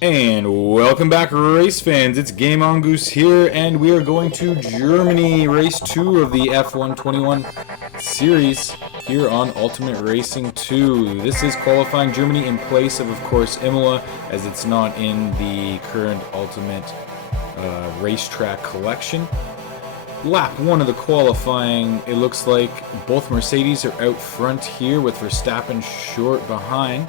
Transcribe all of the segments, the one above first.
And welcome back, race fans. It's Game On Goose here, and we are going to Germany, race 2 of the F121 series here on Ultimate Racing 2. This is qualifying Germany in place of course, Imola, as it's not in the current Ultimate racetrack collection. Lap 1 of the qualifying, it looks like both Mercedes are out front here with Verstappen short behind,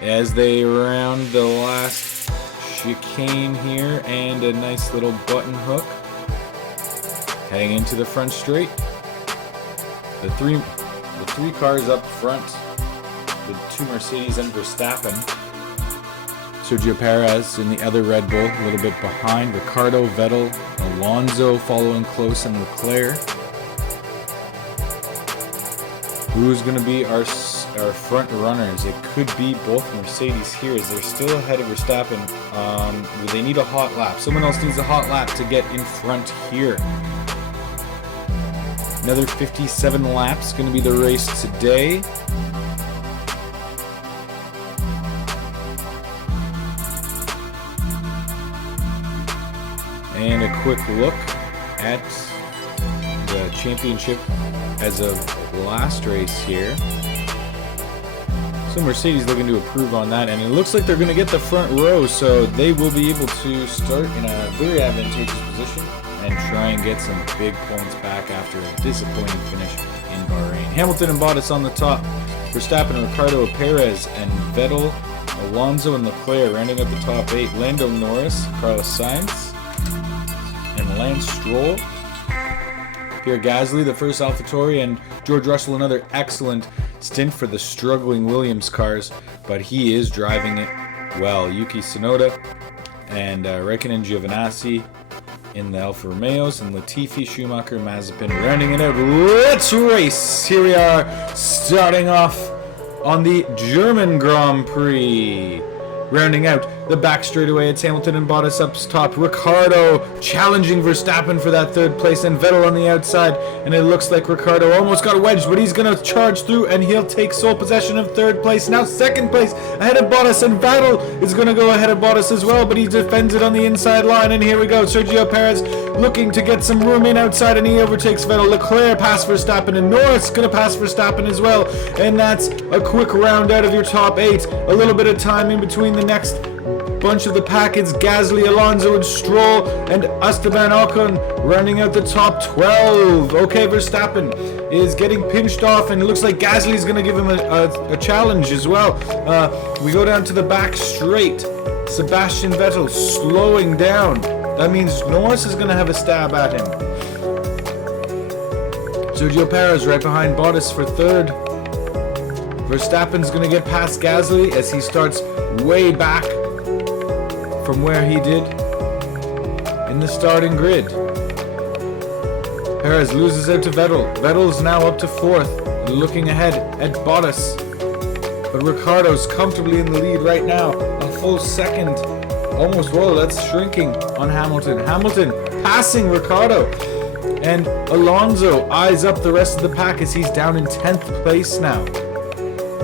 as they round the last chicane here, and a nice little button hook heading into the front straight. The three cars up front, the two Mercedes and Verstappen. Sergio Perez in the other Red Bull, a little bit behind. Ricciardo, Vettel, Alonso following close, and Leclerc. Who's going to be our front runners? It could be both Mercedes here, as they're still ahead of Verstappen. They need a hot lap. Someone else needs a hot lap to get in front here. Another 57 laps going to be the race today. And a quick look at the championship as of last race here. So Mercedes looking to improve on that, and it looks like they're going to get the front row, so they will be able to start in a very advantageous position and try and get some big points back after a disappointing finish in Bahrain. Hamilton and Bottas on the top. Verstappen, Ricciardo, Perez, and Vettel, Alonso, and Leclerc rounding up the top 8. Lando Norris, Carlos Sainz, and Lance Stroll. Pierre Gasly, the first AlphaTauri, and George Russell, another excellent stint for the struggling Williams cars, but he is driving it well. Yuki Tsunoda and Raikkonen, Giovinazzi in the Alfa Romeos, and Latifi, Schumacher, Mazepin rounding it out. Let's race! Here we are, starting off on the German Grand Prix. Rounding out the back straightaway, it's Hamilton and Bottas up top. Ricciardo challenging Verstappen for that third place, and Vettel on the outside. And it looks like Ricciardo almost got wedged, but he's going to charge through, and he'll take sole possession of third place. Now second place ahead of Bottas, and Vettel is going to go ahead of Bottas as well, but he defends it on the inside line. And here we go, Sergio Perez looking to get some room in outside, and he overtakes Vettel. Leclerc past Verstappen, and Norris going to pass Verstappen as well. And that's a quick round out of your top 8. A little bit of time in between the next bunch of the pack. It's Gasly, Alonso, and Stroll, and Esteban Ocon rounding out the top 12. Okay, Verstappen is getting pinched off, and it looks like Gasly is going to give him a challenge as well. We go down to the back straight. Sebastian Vettel slowing down. That means Norris is going to have a stab at him. Sergio Perez right behind Bottas for third. Verstappen's going to get past Gasly as he starts way back from where he did in the starting grid. Perez loses out to Vettel. Vettel's now up to fourth, looking ahead at Bottas. But Ricciardo's comfortably in the lead right now. A full second. Almost, whoa, that's shrinking on Hamilton. Hamilton passing Ricciardo. And Alonso eyes up the rest of the pack as he's down in 10th place now.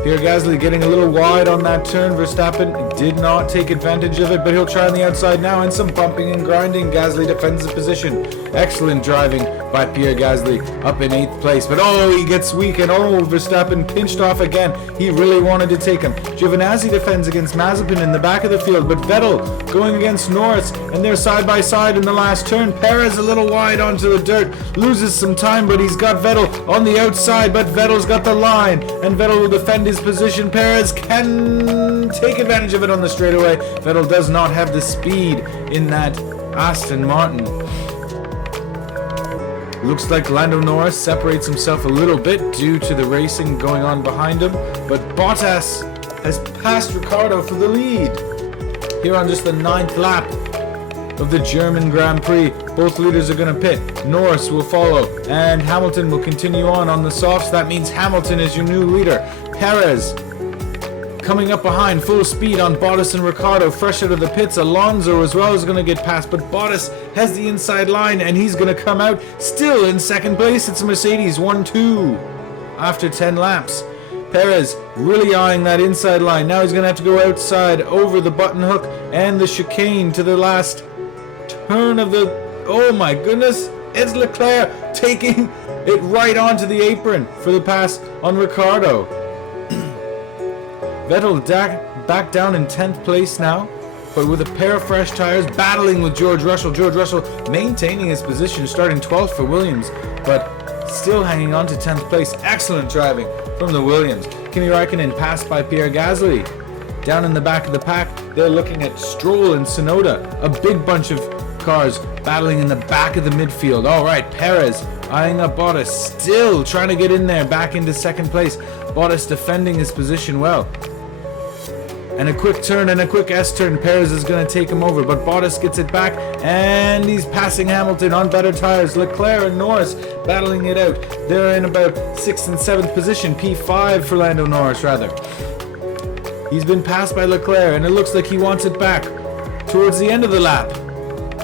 Pierre Gasly getting a little wide on that turn. Verstappen did not take advantage of it, but he'll try on the outside now, and some bumping and grinding. Gasly defends the position. Excellent driving by Pierre Gasly up in 8th place. But oh, he gets weak, and oh, Verstappen pinched off again. He really wanted to take him. Giovinazzi defends against Mazepin in the back of the field, but Vettel going against Norris, and they're side by side in the last turn. Perez a little wide onto the dirt, loses some time, but he's got Vettel on the outside, but Vettel's got the line, and Vettel will defend his position. Perez can take advantage of it on the straightaway. Vettel does not have the speed in that Aston Martin. Looks like Lando Norris separates himself a little bit due to the racing going on behind him, but Bottas has passed Ricciardo for the lead here on just the 9th lap of the German Grand Prix. Both leaders are going to pit. Norris will follow, and Hamilton will continue on the softs. That means Hamilton is your new leader. Perez coming up behind, full speed on Bottas and Ricciardo, fresh out of the pits. Alonso as well is going to get past, but Bottas has the inside line, and he's going to come out still in second place. It's Mercedes 1-2 after 10 laps. Perez really eyeing that inside line. Now he's going to have to go outside over the button hook and the chicane to the last turn of the... Oh my goodness. It's Leclerc taking it right onto the apron for the pass on Ricciardo. Vettel back down in 10th place now, but with a pair of fresh tires, battling with George Russell. George Russell maintaining his position, starting 12th for Williams, but still hanging on to 10th place. Excellent driving from the Williams. Kimi Räikkönen passed by Pierre Gasly. Down in the back of the pack, they're looking at Stroll and Tsunoda. A big bunch of cars battling in the back of the midfield. All right, Perez eyeing up Bottas, still trying to get in there, back into second place. Bottas defending his position well. And a quick turn and a quick S-turn. Perez is going to take him over, but Bottas gets it back, and he's passing Hamilton on better tires. Leclerc and Norris battling it out. They're in about 6th and 7th position. P5 for Lando Norris, rather. He's been passed by Leclerc, and it looks like he wants it back towards the end of the lap.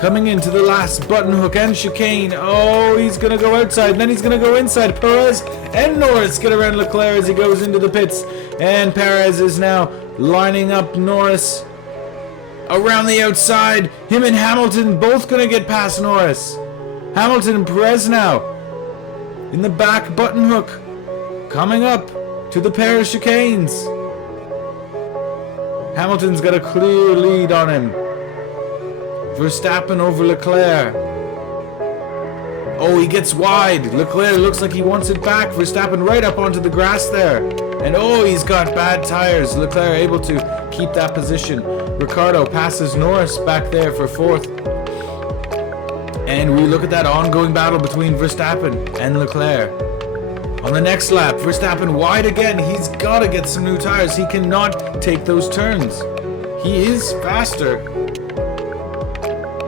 Coming into the last button hook and chicane. Oh, he's going to go outside, and then he's going to go inside. Perez and Norris get around Leclerc as he goes into the pits. And Perez is now lining up Norris around the outside. Him and Hamilton both going to get past Norris. Hamilton and Perez now in the back button hook. Coming up to the pair of chicanes. Hamilton's got a clear lead on him. Verstappen over Leclerc. Oh, he gets wide. Leclerc looks like he wants it back. Verstappen right up onto the grass there. And oh, he's got bad tires. Leclerc able to keep that position. Ricciardo passes Norris back there for 4th. And we look at that ongoing battle between Verstappen and Leclerc. On the next lap, Verstappen wide again. He's got to get some new tires. He cannot take those turns. He is faster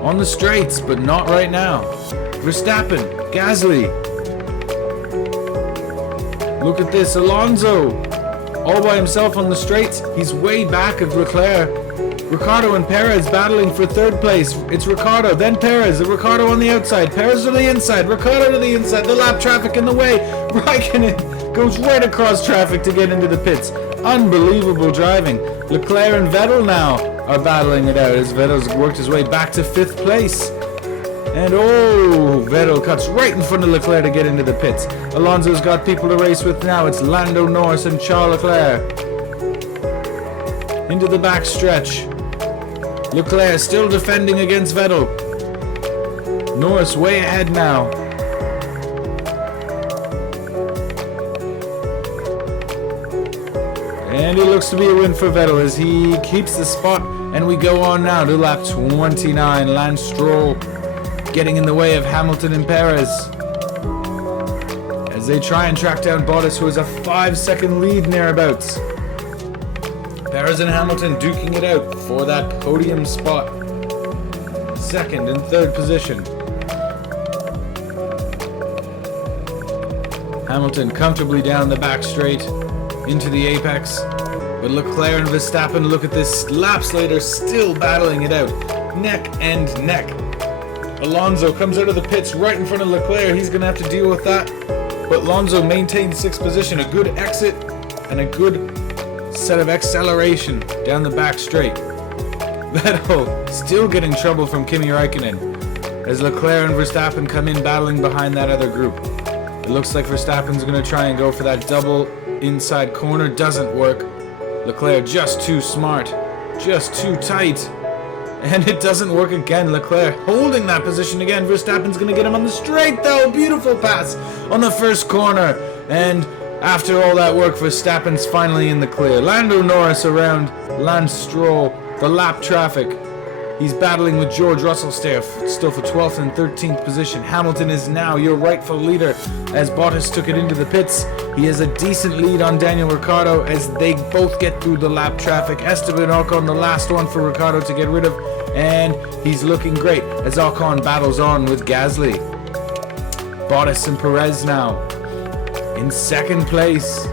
on the straights, but not right now. Verstappen, Gasly. Look at this, Alonso, all by himself on the straights. He's way back of Leclerc. Ricciardo and Perez battling for 3rd place. It's Ricciardo, then Perez. Ricciardo on the outside, Perez to the inside, Ricciardo to the inside. The lap traffic in the way. Raikkonen goes right across traffic to get into the pits. Unbelievable driving. Leclerc and Vettel now are battling it out as Vettel's worked his way back to 5th place. And oh, Vettel cuts right in front of Leclerc to get into the pits. Alonso's got people to race with now. It's Lando Norris and Charles Leclerc. Into the back stretch. Leclerc still defending against Vettel. Norris way ahead now. And it looks to be a win for Vettel as he keeps the spot. And we go on now to lap 29. Lance Stroll getting in the way of Hamilton and Perez as they try and track down Bottas, who has a 5-second lead nearabouts. Perez and Hamilton duking it out for that podium spot. 2nd and 3rd position. Hamilton comfortably down the back straight into the apex. But Leclerc and Verstappen, look at this, laps later, still battling it out. Neck and neck. Alonso comes out of the pits right in front of Leclerc. He's going to have to deal with that. But Alonso maintains 6th position. A good exit and a good set of acceleration down the back straight. Vettel still getting trouble from Kimi Räikkönen as Leclerc and Verstappen come in battling behind that other group. It looks like Verstappen's going to try and go for that double inside corner. Doesn't work. Leclerc just too smart. Just too tight. And it doesn't work again. Leclerc holding that position again. Verstappen's going to get him on the straight though. Beautiful pass on the first corner. And after all that work, Verstappen's finally in the clear. Lando Norris around Lance Stroll. The lap traffic. He's battling with George Russell still for 12th and 13th position. Hamilton is now your rightful leader as Bottas took it into the pits. He has a decent lead on Daniel Ricciardo as they both get through the lap traffic. Esteban Ocon, the last one for Ricciardo to get rid of, and he's looking great as Ocon battles on with Gasly. Bottas and Perez now in 2nd place.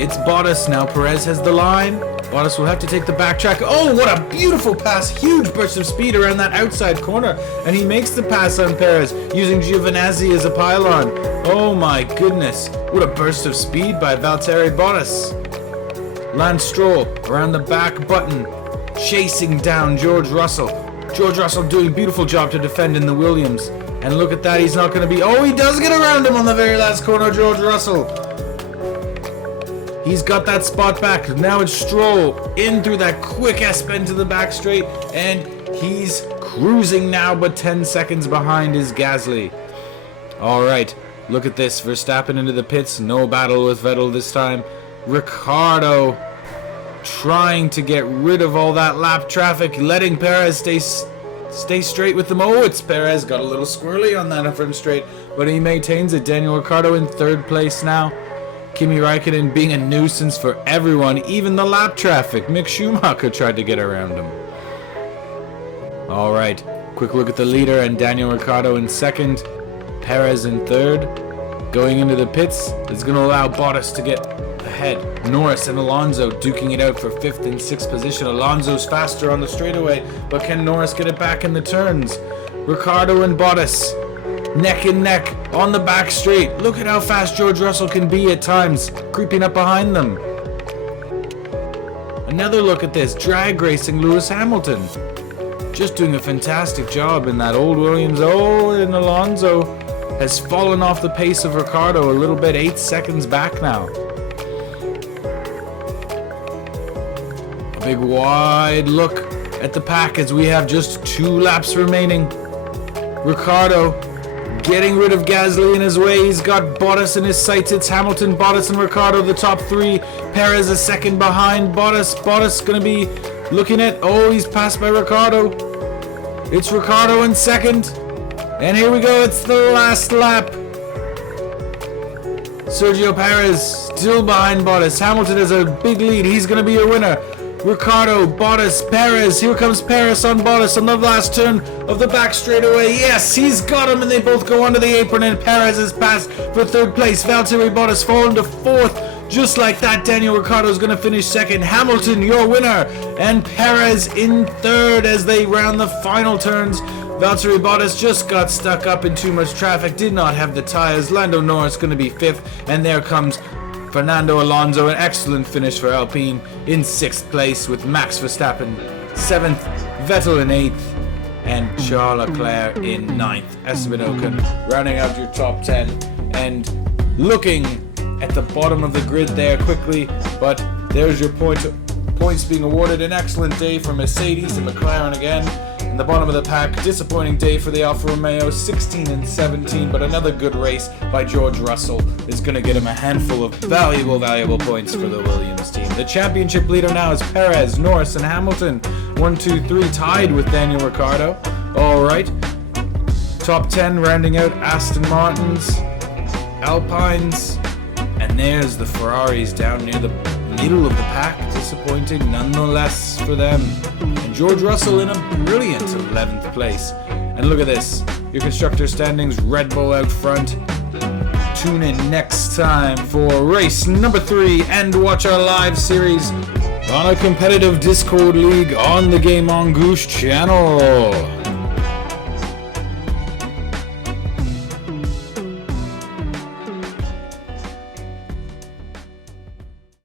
It's Bottas. Now Perez has the line. Bottas will have to take the backtrack. Oh, what a beautiful pass. Huge burst of speed around that outside corner. And he makes the pass on Perez using Giovinazzi as a pylon. Oh my goodness. What a burst of speed by Valtteri Bottas. Lance Stroll around the back button, chasing down George Russell. George Russell doing a beautiful job to defend in the Williams. And look at that, he's not going to be... Oh, he does get around him on the very last corner, George Russell. He's got that spot back. Now it's Stroll in through that quick S-bend to the back straight. And he's cruising now, but 10 seconds behind is Gasly. All right, look at this. Verstappen into the pits. No battle with Vettel this time. Ricciardo trying to get rid of all that lap traffic, letting Perez stay straight with them. Oh, it's Perez. Got a little squirrely on that front straight, but he maintains it. Daniel Ricciardo in third place now. Kimi Raikkonen being a nuisance for everyone, even the lap traffic. Mick Schumacher tried to get around him. All right, quick look at the leader, and Daniel Ricciardo in second, Perez in third. Going into the pits is going to allow Bottas to get ahead. Norris and Alonso duking it out for 5th and 6th position. Alonso's faster on the straightaway, but can Norris get it back in the turns? Ricciardo and Bottas neck and neck on the back straight. Look at how fast George Russell can be at times, creeping up behind them. Another look at this, drag racing Lewis Hamilton. Just doing a fantastic job in that old Williams. Oh, and Alonso has fallen off the pace of Ricciardo a little bit, 8 seconds back now. A big wide look at the pack as we have just 2 laps remaining. Ricciardo getting rid of Gasly in his way. He's got Bottas in his sights. It's Hamilton, Bottas, and Ricciardo, the top 3. Perez a second behind Bottas. Bottas going to be looking at... Oh, he's passed by Ricciardo. It's Ricciardo in second. And here we go. It's the last lap. Sergio Perez still behind Bottas. Hamilton has a big lead. He's going to be a winner. Ricciardo, Bottas, Perez. Here comes Perez on Bottas on the last turn of the back straightaway. Yes, he's got him, and they both go onto the apron, and Perez is passed for third place. Valtteri Bottas falling to fourth. Just like that, Daniel Ricciardo is going to finish second. Hamilton, your winner, and Perez in third as they round the final turns. Valtteri Bottas just got stuck up in too much traffic, did not have the tires. Lando Norris going to be fifth, and there comes Fernando Alonso, an excellent finish for Alpine in 6th place with Max Verstappen 7th, Vettel in 8th, and Charles Leclerc in 9th. Esteban Ocon rounding out your top 10 and looking at the bottom of the grid there quickly, but there's your points being awarded. An excellent day for Mercedes and McLaren again. In the bottom of the pack, disappointing day for the Alfa Romeo, 16 and 17, but another good race by George Russell is going to get him a handful of valuable points for the Williams team. The championship leader now is Perez, Norris, and Hamilton. 1, 2, 3 tied with Daniel Ricciardo. All right, top 10 rounding out Aston Martins, Alpines, and there's the Ferraris down near the middle of the pack. Disappointing nonetheless for them. And George Russell in a brilliant 11th place. And look at this, your constructor standings, Red Bull out front. Tune in next time for race number 3 and watch our live series on a competitive Discord league on the Game On Goose channel.